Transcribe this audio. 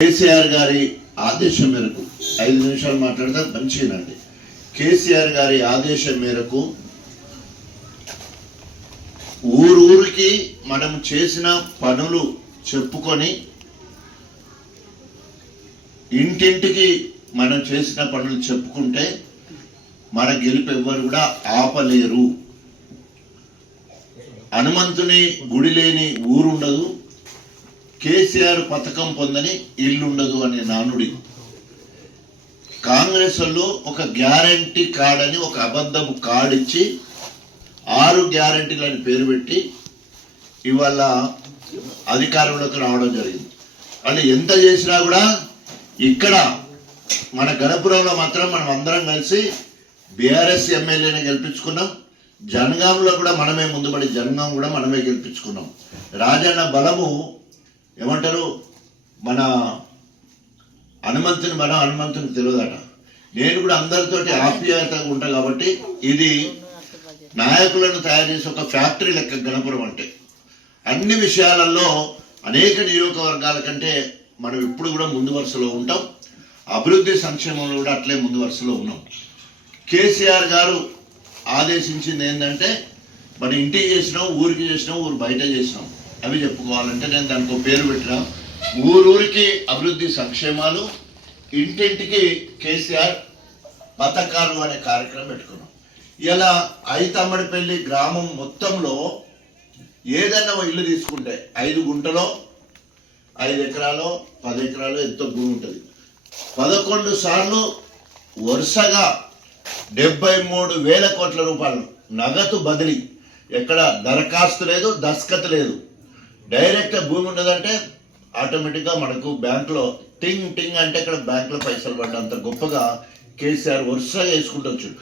కేసీఆర్ గారి ఆదేశం మేరకు ఐదు నిమిషాలు మాట్లాడితే మంచిగానండి కేసీఆర్ గారి ఆదేశం మేరకు ఊరూరికి మనం చేసిన పనులు చెప్పుకొని ఇంటింటికి మనం చేసిన పనులు చెప్పుకుంటే మన గెలుపు ఎవ్వరు కూడా ఆపలేరు. హనుమంతుని గుడి లేని ఊరుండదు కేసీఆర్ పథకం పొందని ఇల్లుండదు అనే నానుడి. కాంగ్రెస్ వాళ్ళు ఒక గ్యారంటీ కార్డ్ అని ఒక అబద్ధపు కార్డ్ ఇచ్చి ఆరు గ్యారంటీలు అని పేరు పెట్టి ఇవాళ అధికారంలోకి రావడం జరిగింది. వాళ్ళు ఎంత చేసినా కూడా ఇక్కడ మన గణపురంలో మాత్రం మనం అందరం కలిసి బీఆర్ఎస్ ఎమ్మెల్యేని గెలిపించుకున్నాం. జనగాంలో కూడా మనమే ముందుపడి జనగాం కూడా మనమే గెలిపించుకున్నాం. రాజన్న బలము ఏమంటారు? మన హనుమంతుని మన హనుమంతుని తెలియదట. నేను కూడా అందరితోటి ఆప్యాయతగా ఉంటా కాబట్టి ఇది నాయకులను తయారు చేసే ఒక ఫ్యాక్టరీ లెక్క గణపురం అంటే. అన్ని విషయాలలో అనేక నియోజకవర్గాల కంటే మనం ఇప్పుడు కూడా ముందు వరుసలో ఉంటాం. అభివృద్ధి సంక్షేమంలో కూడా అట్లే ముందు వరుసలో ఉన్నాం. కేసీఆర్ గారు ఆదేశించింది ఏంటంటే మన ఇంటికి చేసినాం ఊరికి చేసినాం ఊరు బయట చేసినాం. అవి చెప్పుకోవాలంటే నేను దానికి ఒక పేరు పెట్టిన. ఊరూరికి అభివృద్ధి సంక్షేమాలు ఇంటింటికి కేసీఆర్ పథకాలు అనే కార్యక్రమం పెట్టుకున్నాం. ఇలా ఐతమ్మడిపల్లి గ్రామం మొత్తంలో ఏదైనా ఒక ఇల్లు తీసుకుంటే ఐదు గుంటలో ఐదు ఎకరాలో పది ఎకరాలో ఎంతో భూమి ఉంటుంది. పదకొండు సార్లు వరుసగా డెబ్బై మూడు వేల కోట్ల రూపాయలు నగదు బదిలీ. ఎక్కడ దరఖాస్తు లేదు దస్కత్ లేదు. డైరెక్ట్ భూమి ఉన్నదంటే ఆటోమేటిక్గా మనకు బ్యాంకులో టింగ్ టింగ్ అంటే ఇక్కడ బ్యాంకులో పైసలు పడ్డంత గొప్పగా కేసీఆర్ వరుసగా వేసుకుంటూ వచ్చాడు.